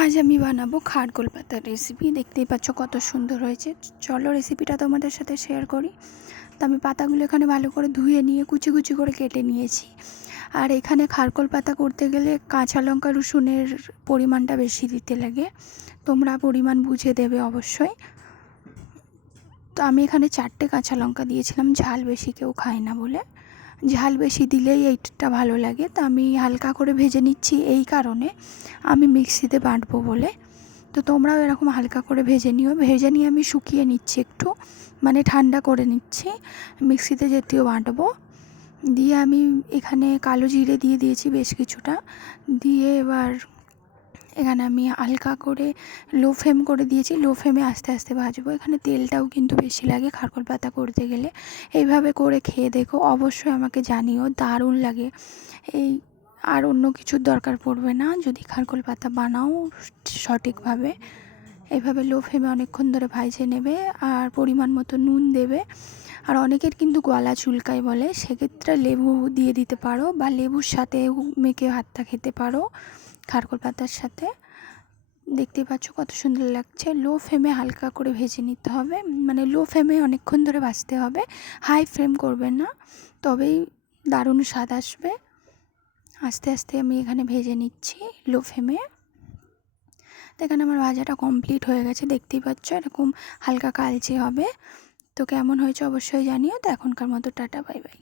আজ আমি বানাবো খারকোল পাতার রেসিপি। দেখতেই পাচ্ছ কত সুন্দর হয়েছে। চলো রেসিপিটা তোমাদের সাথে শেয়ার করি। তো আমি পাতাগুলো এখানে ভালো করে ধুয়ে নিয়ে কুচি কুচি করে কেটে নিয়েছি। আর এখানে খারকোল পাতা করতে গেলে কাঁচা লঙ্কা রসুনের পরিমাণটা বেশি দিতে লাগে, তোমরা পরিমাণ বুঝে দেবে অবশ্যই। তো আমি এখানে 4টে কাঁচা লঙ্কা দিয়েছিলাম, ঝাল বেশি কেউ খায় না বলে। ঝাল বেশি দিলেই এইটা ভালো লাগে। তো আমি হালকা করে ভেজে নিচ্ছি, এই কারণে আমি মিক্সিতে বাটবো বলে। তো তোমরাও এরকম হালকা করে ভেজে নিও। ভেজে নিয়ে আমি শুকিয়ে নিচ্ছি একটু, মানে ঠান্ডা করে নিচ্ছি, মিক্সিতে যেতেও বাটবো। দিয়ে আমি এখানে কালো জিরে দিয়ে দিয়েছি বেশ কিছুটা। দিয়ে এবার এখানে আমি হালকা করে লো ফ্লেম করে দিয়েছি। লো ফ্লেমে আস্তে আস্তে ভাজবো। এখানে তেলটাও কিন্তু বেশি লাগে খারকোল পাতা করতে গেলে। এইভাবে করে খেয়ে দেখো, অবশ্যই আমাকে জানিও, দারুণ লাগে। এই আর অন্য কিছুর দরকার পড়বে না যদি খারকোল পাতা বানাও সঠিকভাবে। এইভাবে লো ফ্লেমে অনেকক্ষণ ধরে ভাজে নেবে, আর পরিমাণ মতো নুন দেবে। আর অনেকের কিন্তু গলা চুলকায় বলে, সেক্ষেত্রে লেবু দিয়ে দিতে পারো, বা লেবুর সাথে মেখে ভাতটা খেতে পারো খারকোল পাতার সাথে। দেখতেই পাচ্ছ কত সুন্দর লাগছে। লো ফ্লেমে হালকা করে ভেজে নিতে হবে, মানে লো ফ্লেমে অনেকক্ষণ ধরে ভাজতে হবে, হাই ফ্লেম করবেন না, তবেই দারুণ স্বাদ আসবে। আস্তে আস্তে আমি এখানে ভেজে নিচ্ছি লো ফ্লেমে। তো এখানে আমার ভাজাটা কমপ্লিট হয়ে গেছে, দেখতেই পাচ্ছ এরকম হালকা কালচে হবে। তো কেমন হয়েছে অবশ্যই জানিও। তো এখনকার মতো টাটা, বাই বাই।